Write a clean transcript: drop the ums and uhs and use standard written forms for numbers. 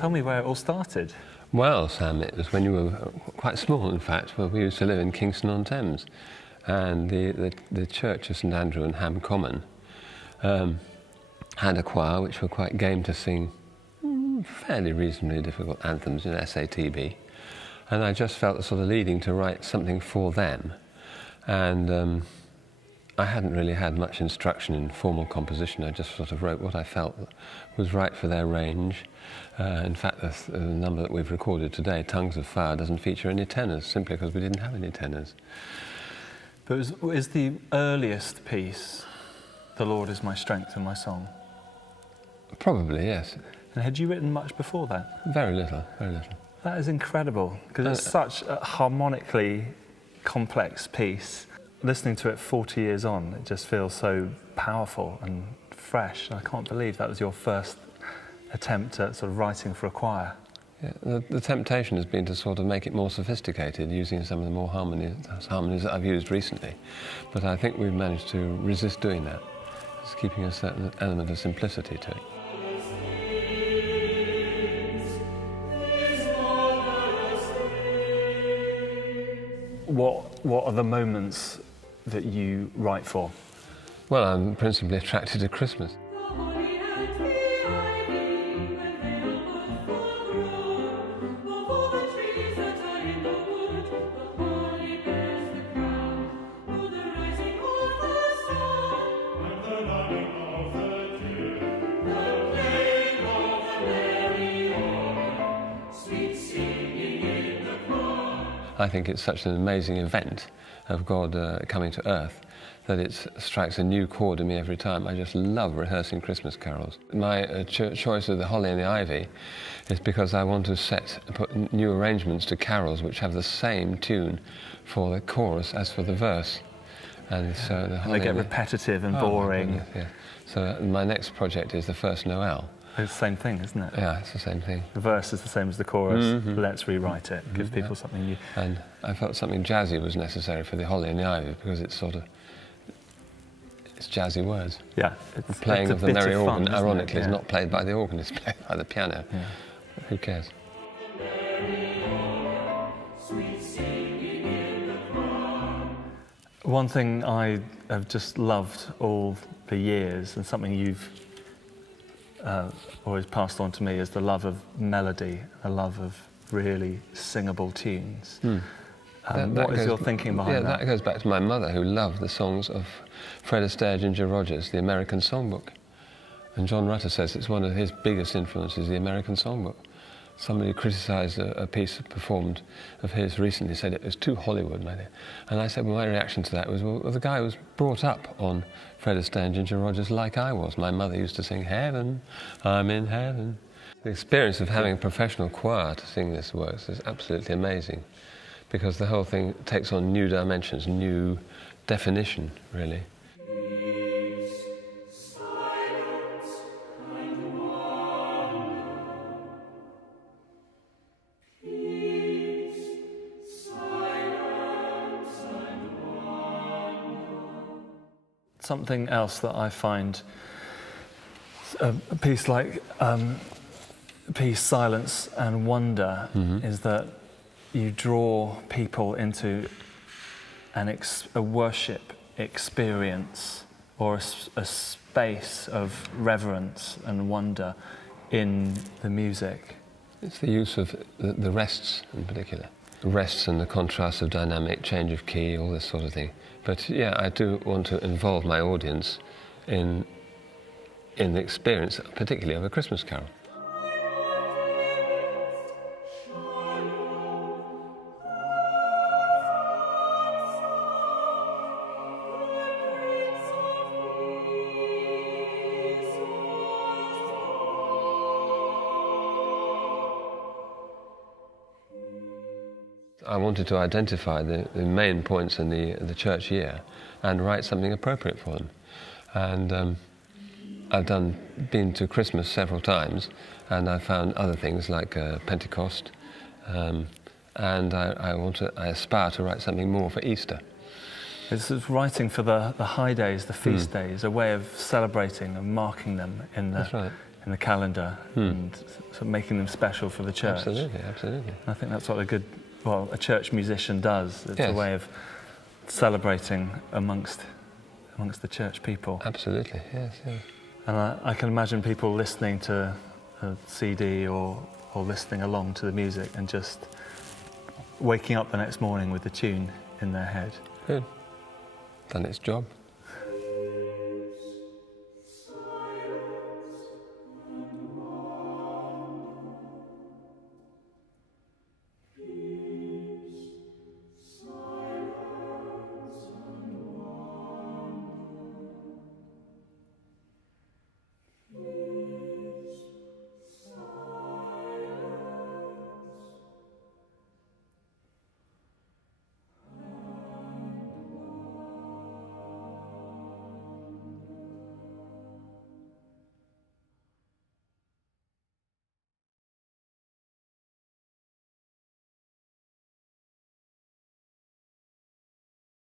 tell me where it all started. Well, Sam, it was when you were quite small, in fact. Well, we used to live in Kingston-on-Thames, and the church of St Andrew and Ham Common had a choir which were quite game to sing fairly reasonably difficult anthems in SATB, and I just felt the sort of leading to write something for them. And I hadn't really had much instruction in formal composition. I just sort of wrote what I felt was right for their range. In fact, the number that we've recorded today, Tongues of Fire, doesn't feature any tenors, simply because we didn't have any tenors. But is the earliest piece, "The Lord is my strength and my song"? Probably, yes. And had you written much before that? Very little, very little. That is incredible, because it's such a harmonically complex piece. Listening to it 40 years on, it just feels so powerful and fresh. I can't believe that was your first attempt at sort of writing for a choir. Yeah, the temptation has been to sort of make it more sophisticated, using some of the more harmonies that I've used recently. But I think we've managed to resist doing that. It's keeping a certain element of simplicity to it. What are the moments that you write for? Well, I'm principally attracted to Christmas. I think it's such an amazing event of God coming to earth that it strikes a new chord in me every time. I just love rehearsing Christmas carols. My choice of the Holly and the Ivy is because I want to put new arrangements to carols which have the same tune for the chorus as for the verse. And so they get repetitive and boring. Yeah. So my next project is the First Noel. It's the same thing, isn't it? Yeah, it's the same thing. The verse is the same as the chorus. Let's rewrite it. Give people something new. And I felt something jazzy was necessary for the Holly and the Ivy because it's jazzy words. Yeah. The playing of the merry organ, ironically, is not played by the organ, it's played by the piano. Yeah. Who cares? One thing I have just loved all the years, and something you've always passed on to me, is the love of melody, the love of really singable tunes. What is your thinking behind that? That goes back to my mother, who loved the songs of Fred Astaire, Ginger Rogers, the American Songbook. And John Rutter says it's one of his biggest influences, the American Songbook. Somebody criticised a piece performed of his recently, said it was too Hollywood, my dear. And I said, well, my reaction to that was, well, the guy was brought up on Fred Astaire and Ginger Rogers like I was. My mother used to sing, "Heaven, I'm in heaven." The experience of having a professional choir to sing this works is absolutely amazing, because the whole thing takes on new dimensions, new definition, really. Something else that I find a piece like Peace, Silence and Wonder is that you draw people into a worship experience, or a space of reverence and wonder in the music. It's the use of the rests in particular. The rests and the contrast of dynamic, change of key, all this sort of thing. But yeah, I do want to involve my audience in the experience, particularly of a Christmas carol. I wanted to identify the main points in the church year and write something appropriate for them. And I've been to Christmas several times, and I found other things like Pentecost, and I aspire to write something more for Easter. It's writing for the high days, the feast days, a way of celebrating and marking them in That's right. in the calendar and sort of making them special for the church. Absolutely, absolutely. I think that's what a church musician does. It's Yes. a way of celebrating amongst the church people. Absolutely, yes, yes. And I can imagine people listening to a CD or listening along to the music and just waking up the next morning with the tune in their head. Good. Done its job.